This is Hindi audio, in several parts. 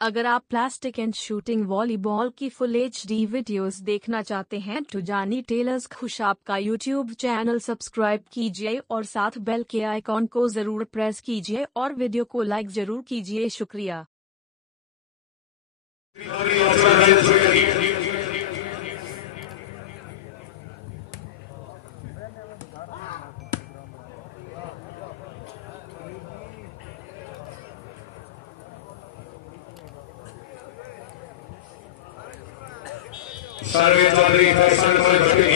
अगर आप प्लास्टिक एंड शूटिंग वॉलीबॉल की फुल HD वीडियोस देखना चाहते हैं तो जानी टेलर्स खुशाब का यूट्यूब चैनल सब्सक्राइब कीजिए और साथ बेल के आइकॉन को जरूर प्रेस कीजिए और वीडियो को लाइक जरूर कीजिए। शुक्रिया। सर्वे चौधरी फैसल भट्टी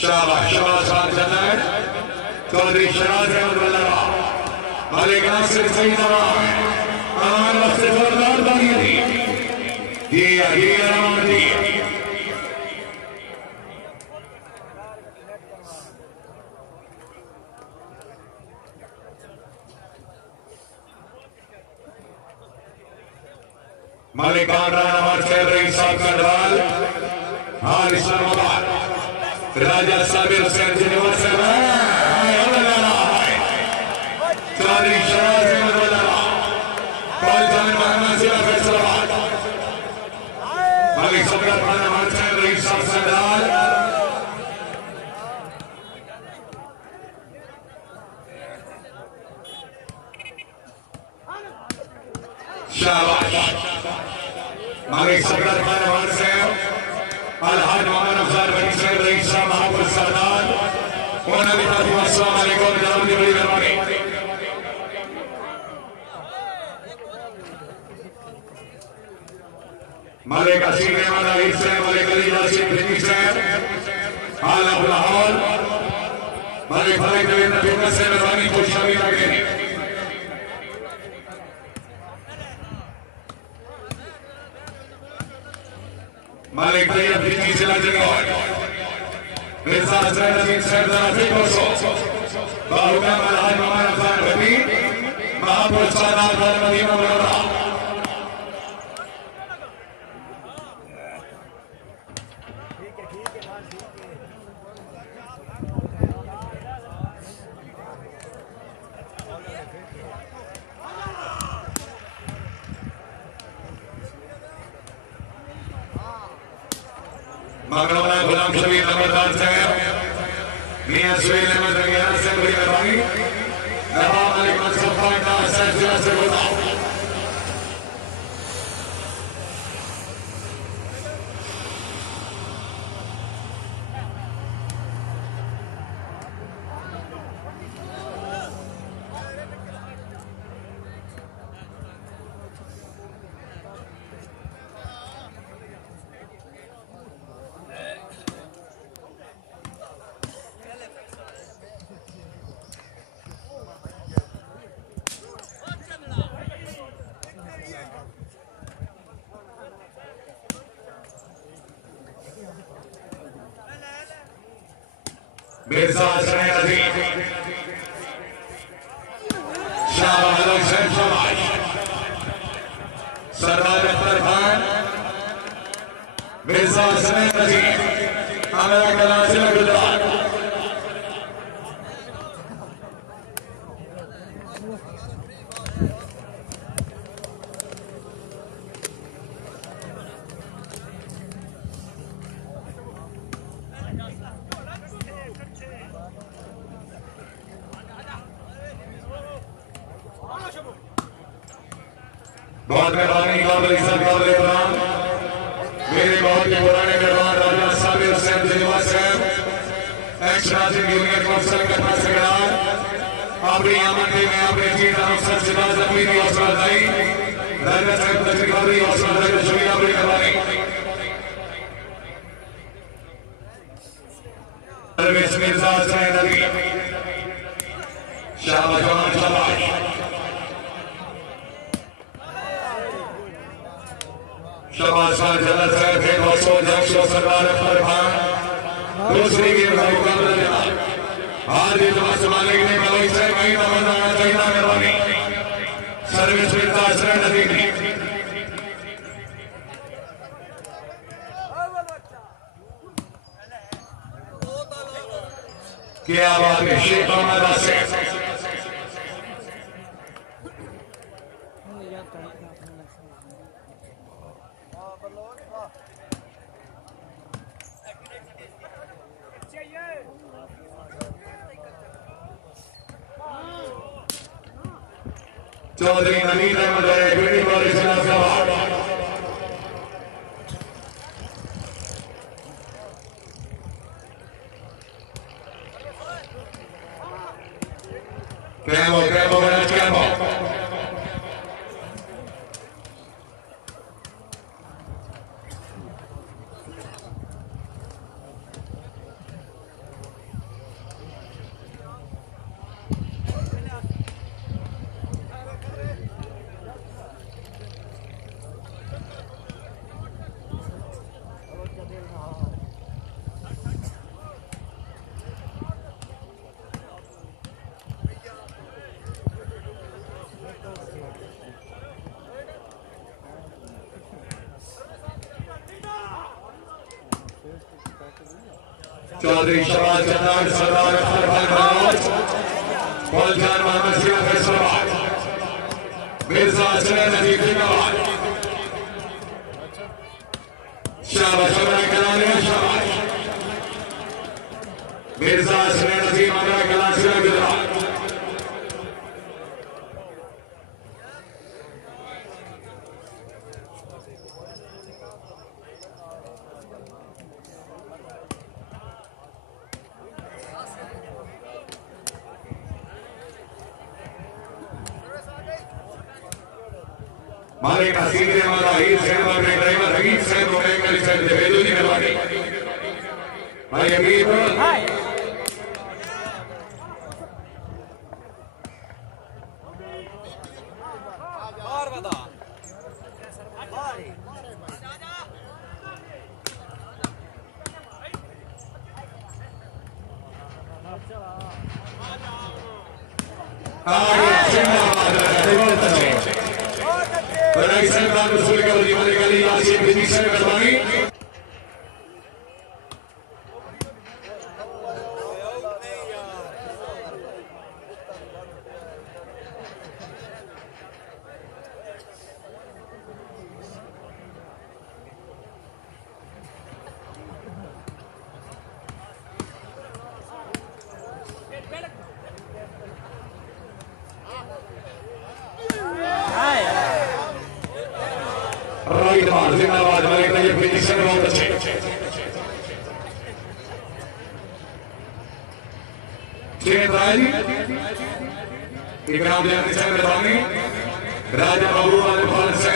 शाबाश शाबाश चौधरी शराज अहमद मलिक नासिर सही जवाब अमान वक्त से जोरदार बनी थी दिया रमान दी मलिक राना रही साहब का दवाल हाल इस्लामाबाद राजा साबिर हुसैन जिनेवर से चौधरी शराज अहमद कॉल जामिन मोहम्मद जिला फैसलाबाद मलिक सदर खाना मानसाहेब रईस साहब सरदार शाबाश मलिक सदर खाना मानसाहेब अलहाज मोहम्मद अफजल बनी साहब रईस साहब महापुर सरदार उन्होंने भी अस्सलाम वालेकुम जनाब की बड़ी मेहरबानी मलिक असीम अहमद अलीर साहब मलिक अली नासिर फिनी साहब आला लाहौर मलिक फलक देवेंद्र फिरका से मेहरबानी को शामिल रखें मलिक तैयब फिनी जिला जंगौर मिर्जा हसन अजीम साहब राफी कोसो बाहुका अलहाज मोहम्मद अफजल भट्टी महापुर सरदार मदीना मुनव्वरा मगरौना गुलाम शबीर नंबरदार साहब मियां सुहेल अहमद रंगियार से बड़ी मेहरबानी नवाब मलिक मंसूर खान का साहब जिला से बताओ मिर्जा हसन अजीम शाबाश शाबाश सरदार अख्तर खान मिर्जा हसन अजीम हमारा कराची में गुजरात बहुत मेहरबानी काबिल इज्जत काबिल इकराम मेरे बहुत ही पुराने मेहमान राजा साबिर हुसैन जिनेवर साहब एक्स नाज़िम यूनियन काउंसिल का सेक्रेटरी अपनी आमदनी में अपने चीज अफसर सिराज अपनी हौसला अफजाई राजा साहब तकरीबी हौसला अफजाई का शुक्रिया अपनी मेहरबानी परवेश मिर्जा हसन अली शाबाश शाबाश शाबाश जल्द से फिर दोस्तों जक्शो सरदार अख्तर खान दूसरी गेम का मुकाबला आज इस मालिक ने मलिक से कहीं ना चाहिए मेहरबानी क्या बात है शेख मोहम्मद आसिफ चौधरी नवीन अहमद है वाले Cremo, चौधरी शबाज जन्नान सरदार अख्तर भाई मनोज फौजदार मोहम्मद सिया फैसलाबाद मिर्जा हसन नजीब जिंदाबाद शाबाश कलाने शाबाश मिर्जा हसन नजीब अमरा कलासिया गुजरात मालिक हसीन ने हमारा हीर सैन और ड्राइवर हबीब सैन और एक अली सैन से बेदूनी करवानी भाई हबीब और बता बनाई सरकार रसूल का वली वाले का लिए आसिफ बिन सैन करवानी राइट बार जिंदाबाद मालिक ने ये फिनिशर बहुत अच्छे जी इकराम ने अपने चंद्र बानी राजा बाबू वाले फौज से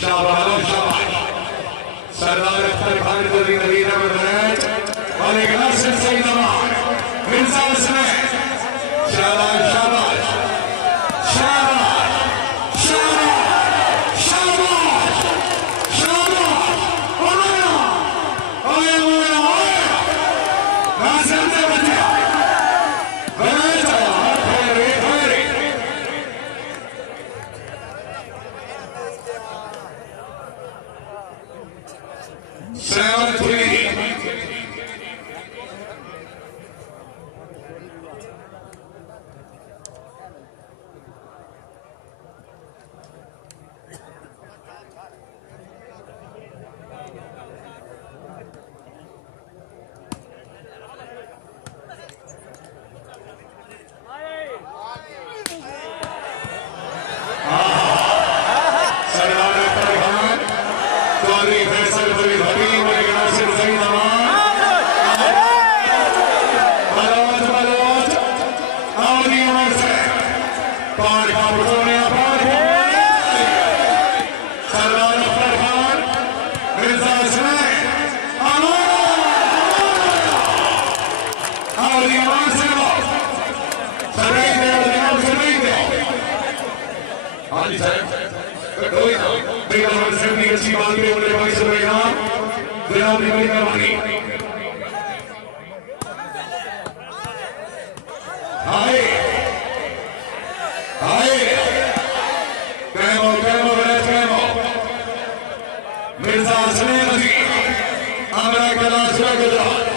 शाबाश शाबाश सरदार अख्तर खान को दी नवीन अहमद और एक नर्सन सही नवाज मिर्जा हसन शाबाश शाबाश शाबाश शाबाश शाबाश शाबाश ओया ओया ओया ओया नर्सन से बचा बचा फेरे फेरे 7-3 आए हसनैन अजीम आमरा कलासरा गुजरात।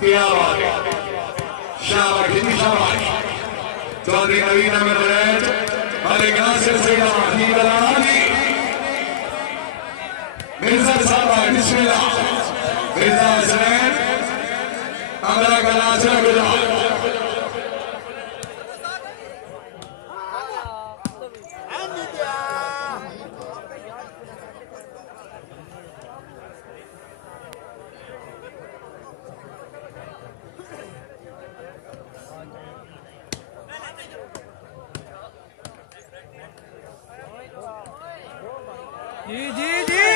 क्या बात है, शाबाश कितनी शाबाश। चौधरी नवीन अहमद वैद मलिक नासिर से मिर्जा साहब बिस्मिल्लाह मिर्जा हसनैन आमरा कलासरा गुजरात। जी जी जी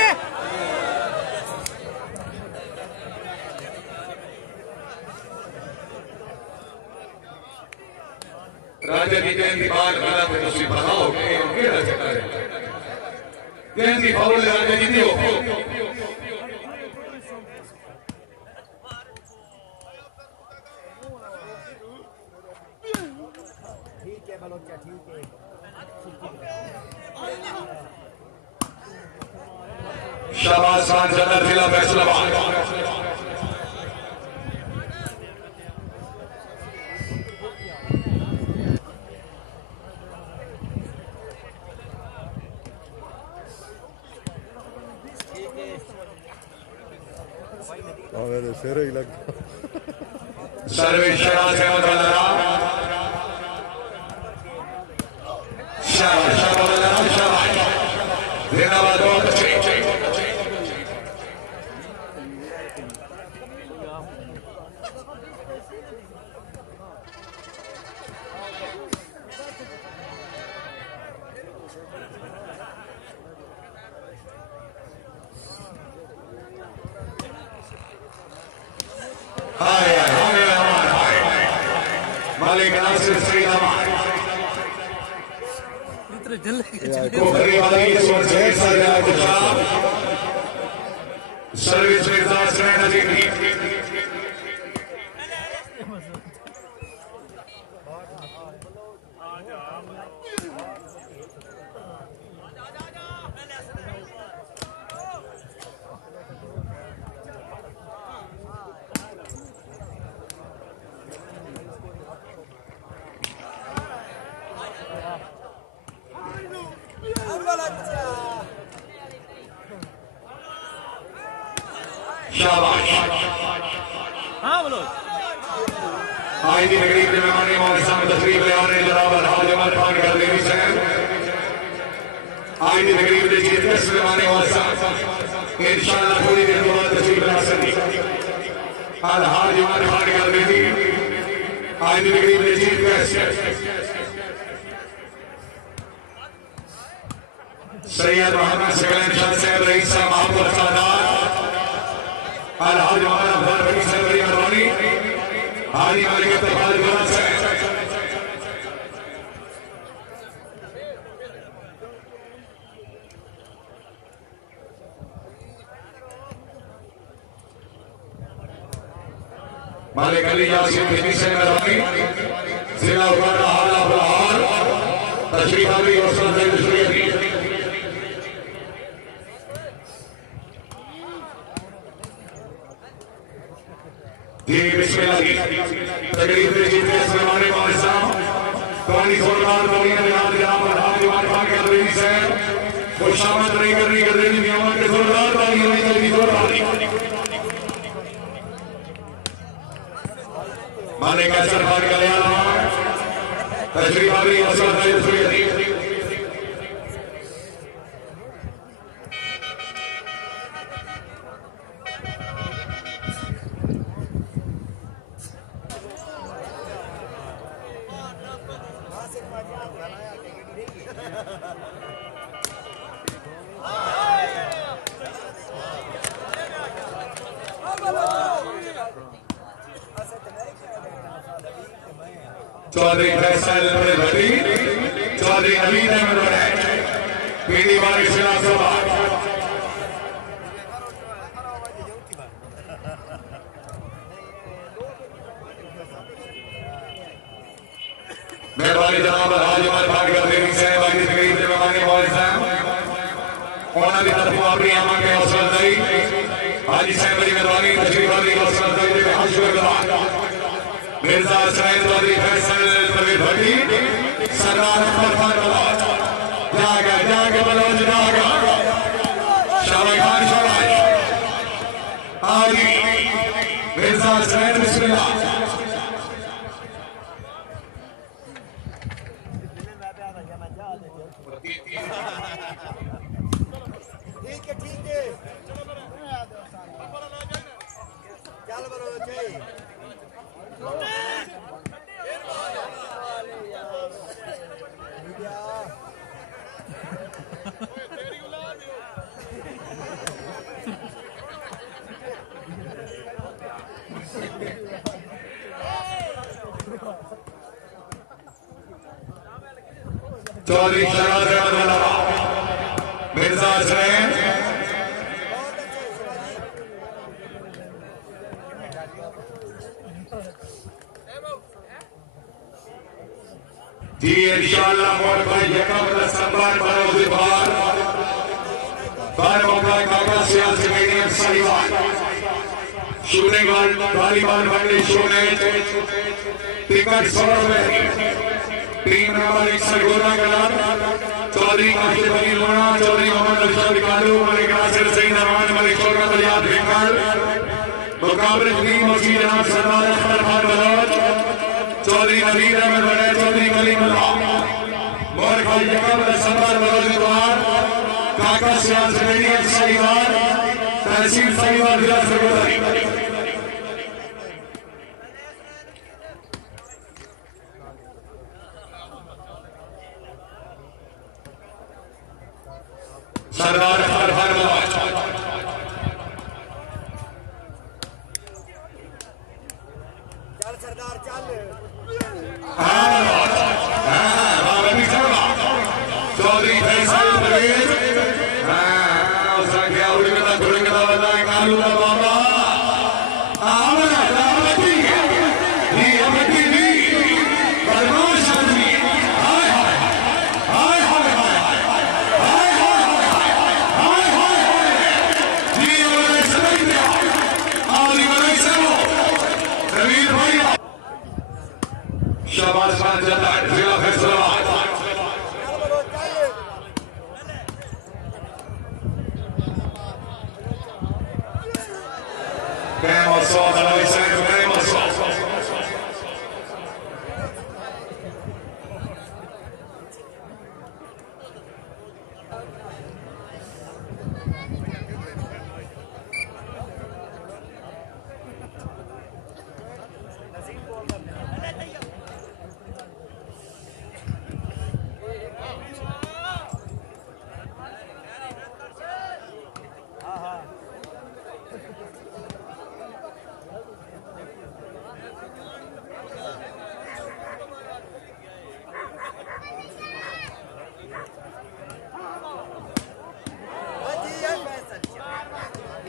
राजा की जयंती बाल वाला में तुसी बनाओगे उनके राजा का जयंती फाउल राजा जी हो ठीक है बलोचा ठीक है। शाबाश खान सदर जिला फैसलाबाद। शेर ही लग सर्विस शराज अहमद वल्लरा शाबाश शाबाश वल्लरा शाबाश जिंदाबाद बहुत अच्छे। मालिक नासिर श्रीराम सर्विस मिर्जा हसनैन अजीम। शाबाश हाँ बोलो। आज की तकरीब के मेहमान मोहम्मद तशरीफ ले आने जनाब अलहाज अमर खान कर देनी से आज की तकरीब के चीफ गेस्ट मेहमान मोहम्मद इंशाअल्लाह थोड़ी देर बाद तशरीफ ला सके अलहाज अमर खान कर देनी आज की तकरीब के चीफ गेस्ट सैयद मोहम्मद सकलन शाह साहब रईस साहब महबूब सादात अलहाज हमारा बहुत बड़ी से बड़ी मेहरबानी हाजी मालिक इत्तेफाक गुलाम साहब। मालिक अली यासीन बिजली से मेहरबानी जिला उपारा हाला बहार तशरीफ आवी और सल्लल्लाहु अलैहि वसल्लम। जी बिस्मिल्लाह जी तकरीब में जीते सलमाने वाले साहब कहानी जोरदार दुनिया में याद जनाब अलहाज अमर खान के अदरीन से खुशामद नहीं करनी कर देनी नियामत के जोरदार ताली होनी चाहिए जोरदार। माने का सरकार कल्याण तशरीफ आवी असर चौधरी फैसल भट्टी चौधरी नवीन अहमद पीडी वाली शिला सभा मेहरबानी जनाब हाजी उमर भाग देवी साहब वाली तकरीब से मेहमानी मौलवी साहब उन्होंने तरफ अपनी आमन के हौसला अफजाई हाजी साहब की मेहरबानी तशरीफ वाली हौसला अफजाई के हाजिर मिर्जा सैयद चौधरी फैसल भट्टी सरदार अकबर खान बलोच जागे बलोच जागा शाबाश खान शाबाश हाजी मिर्जा सैयद बिस्मिल्लाह ठीक है चल बलोच चौधरी शराज मिर्जा हुसैन जी इंशाअल्लाह मोर भाई यकम संभाल बरोज़ बार मौका काका सियासी medium Sahiwal shooting volleyball one day show में टिकट 100 रुपए टीम नंबर 1 सरगोदा कलाम चौधरी काशिफ अली लोना चौधरी मोहम्मद अरशद कालू मलिक नासिर सईद रहमान मलिक शौकत रियाद बेंगाल मुकाबले टीम मसीह जनाब सरदार अकबर खान बलोच चौधरी नवीन अहमद बड़े चौधरी कलीमुल्लाह मोर भाई यकम संभाल बलोच काका सियासी मीडियम सहीवाल तहसील सहीवाल जिला सरगोदा सरदार अकबर खान बलोच चल सरदार चल चौधरी फैसल परवेज उसका क्या उड़ेगा घुड़ेगा वाला कालू का बाबा आमना दावती ये अमती दी बदमाश आदमी हाय हाय हाय हाय हाय हाय हाय जी वाले समझ गया आली वाले समो रवीर भाई शाबाश खान जल्ला जिला Faisalabad Camel salt, I always say camel salt.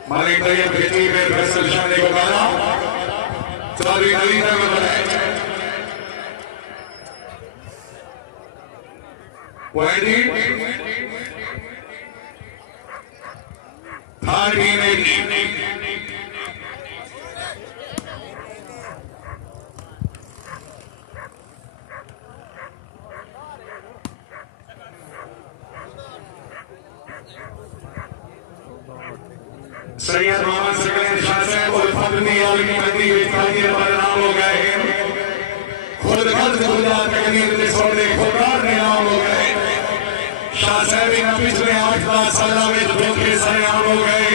मालिक तैयब खेती में फैसल शादी को गाना चौधरी नवीन अहमद बड़े पॉइंटी थर्ड सैयद मोहम्मद सकल शाह साहब और फतनी आलमी मंदी में कादिर बदनाम हो गए हैं। गुलगल गुलाब तकदीर के सोने खुदार नियाम हो गए शाह साहब इन पिछले 8-10 सालों में धोखे सरेआम हो गए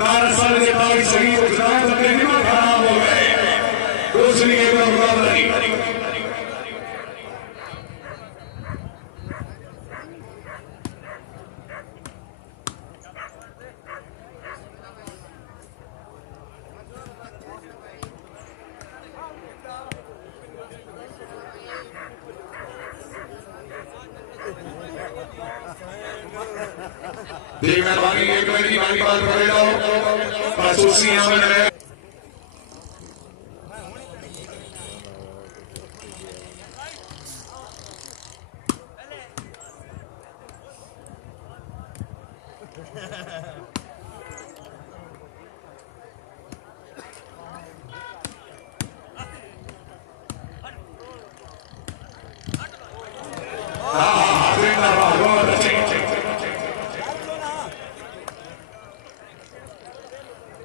कारसल के ताई सही गुजरात अपने दिमाग खराब हो गए दूसरी के मुकाबला नहीं देख मेहरबानी एक मिनट की वाली बात कर जाओ खसूसी अमल है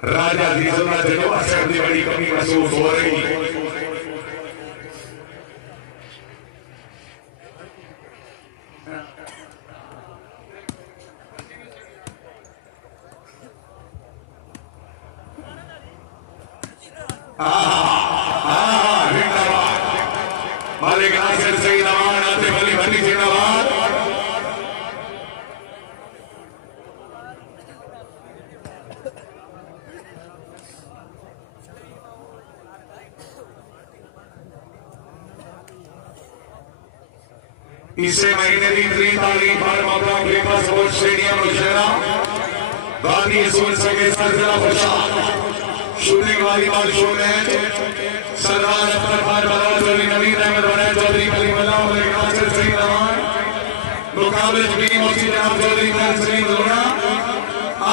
राजा दीजुल्ला जनोबा साहब की बड़ी कमी महसूस हो रही मालिक नासिर सईद अमान आतिफ अली भट्टी जिंदाबाद इसे महीने की 3 तारीख पर मौका cricket sports stadium मुशेरा Gandhi school से जिला Khushal shooting volleyball show match Sardar Akhtar Khan Balal Chaudhary नवीन अहमद वनैल चौधरी कलीम अल्लाह मलिक नासिर सईद अमान मुकाबले टीम मुफ्ती जनाब चौधरी तहसीन लोना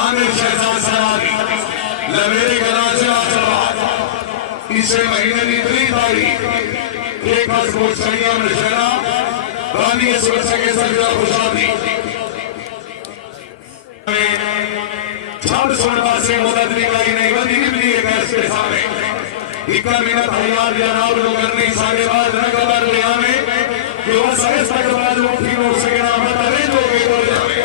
आमिर शहजाद सरारी लवेरे कराची आसबाद इसे महीने की 3 तारीख cricket sports stadium मुशेरा Gandhi school से जिला खुशाल छाप सोनवा से मदद निकाली नहीं बंदी निकली है गैस के सामने इक्का मिनट हयात या नाव लोग करने सारे बाद न कबर ले आवे कि वो सही तक बाद वो ठीक हो सके ना मत अरे जो के बोल जावे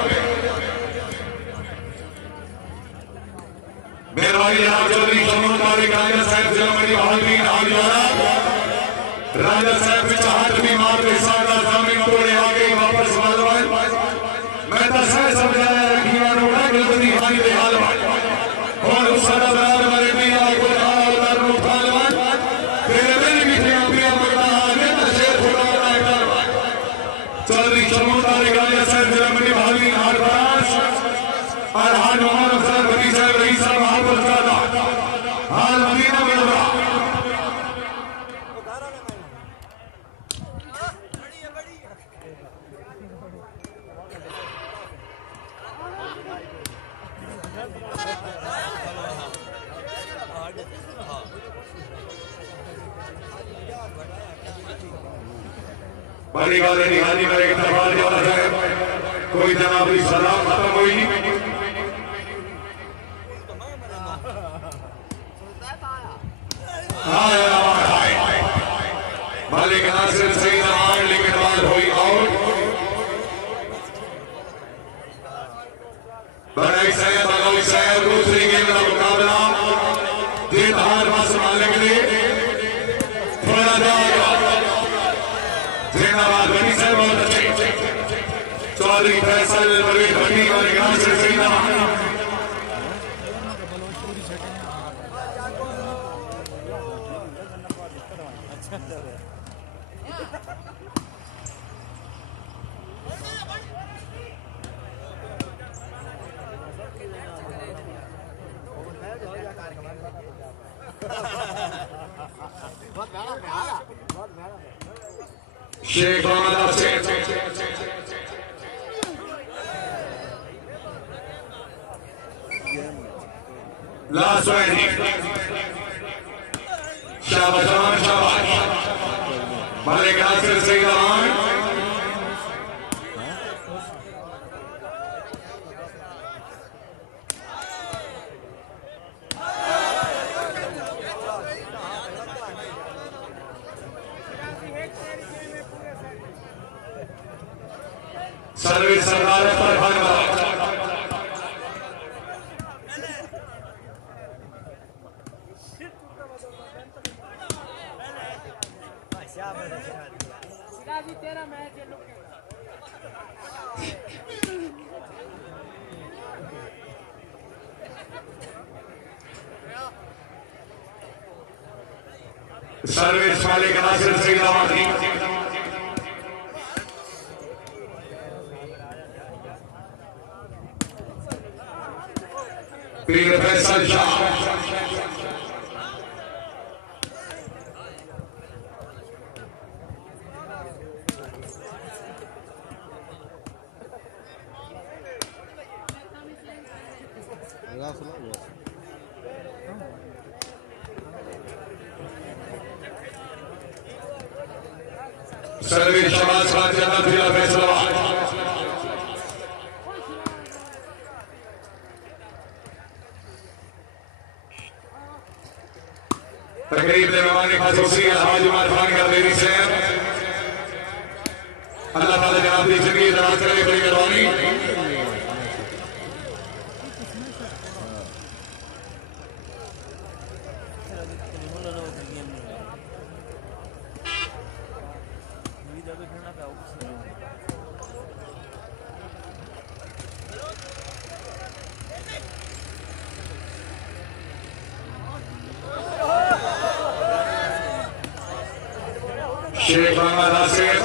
मेहरबानी जनाब चौधरी शमूल तारिक राजा साहब जिला मेरी हालवीन हालवाला राजा साहब के चाहत भी मार के साथ आसामी तोड़े आगे वापस मालवान मैं तो सह समझाया रखिया रोड़ा गलती हानि दे हालवान और उस सरदार वाले भी आए को हालवान रो हालवान तेरे मेरी मीठे अपिया मरना आगे तो शेर खुदा ना हालवान चौधरी शमूल तारिक राजा साहब जिला मेरी हालवीन हालवान और हाल मोहम्मद अफसर बनी साहब रईस साहब महापुर सादा हाल मदीना मिलवा बड़ी बात है निहाली मेरे इतफाक जवाब है कोई जनाब की सलाह खत्म हुई मालिक नासिर सईद अमान लेकिन बात हुई आउट बड़ाई साहब बगाई साहब दूसरी गेम का मुकाबला जीत हार में संभालने के लिए थोड़ा जाएगा जिंदाबाद बनी साहब बहुत अच्छे चौधरी फैसल परवेज भट्टी और नासिर सईद अमान शेख मोहम्मद अफसर लास्ट वाइनिंग शाबाश शाबाश मालिक नासिर सईद अमान सर्विस सरदार फरहान तेरा मैच सर्विस वाले का नासिर सईद आवाज़ी पीर फैसल शाह सर्विस शबाज खान जन्नत जिला फैसलाबाद तकरीब में मेहमानी खासूसी अलहाज उमर खान का देरी से अल्लाह ताला जनाब की जिंदगी दराज करे बड़ी मेहरबानी शेख मोहम्मद आसिफ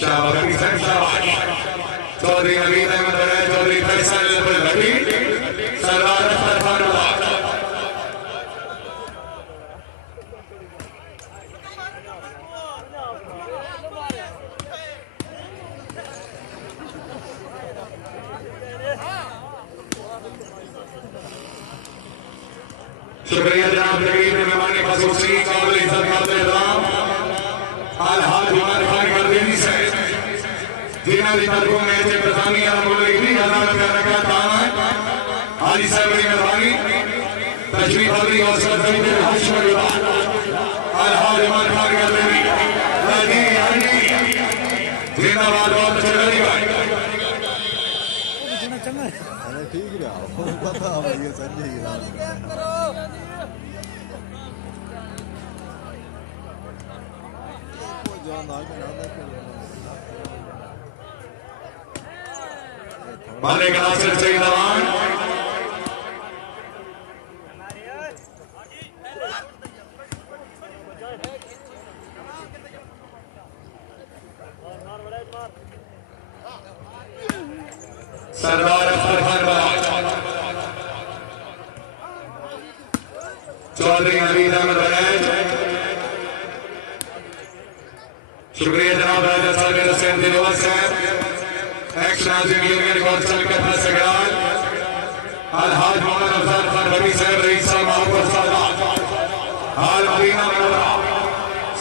शाहबादी शाहबाज चौधरी नवीद अहमद बड़े चौधरी फैसल भट्टी सरदार फरहान शुक्रिया जनाब तकरीब में मेहमान खासूसी काबिल इज्जत काबिल एहतराम अलहाज उमर खान गर्देनी से जिन्होंने तर्कों में से प्रधानी अलमुल्लिकी अदालत का रखा काम है हाजी साहब की मेहरबानी तशरीफ आवरी और सदर हश्र अलहाज उमर खान गर्देनी जिंदाबाद बहुत अच्छा लगी भाई ठीक है पता ये संजय की मालिक नासिर सईद अमान सरदार फरहान चौधरी नवीद अहमद बड़ैज शुक्रिया जनाब राजा साहब हुसैन दिलवार साहब एक्स नाज़िम यूनियन काउंसिल का सेक्रेटरी अलहाज मोहम्मद अफजल खान भट्टी साहब रईस साहब महबूब साहब हाल मदीना मनोरा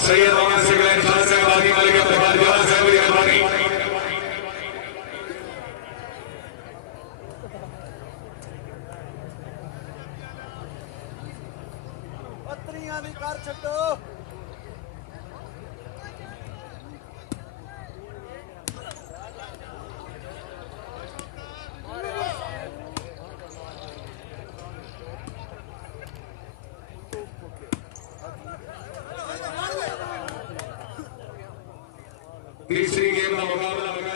सैयद मोहम्मद सिकलैन शाह साहब वादी मलिक अब्दुल जवाद साहब की मेहरबानी पत्रियां भी कर छो तीसरी गेम का मुकाबला होगा।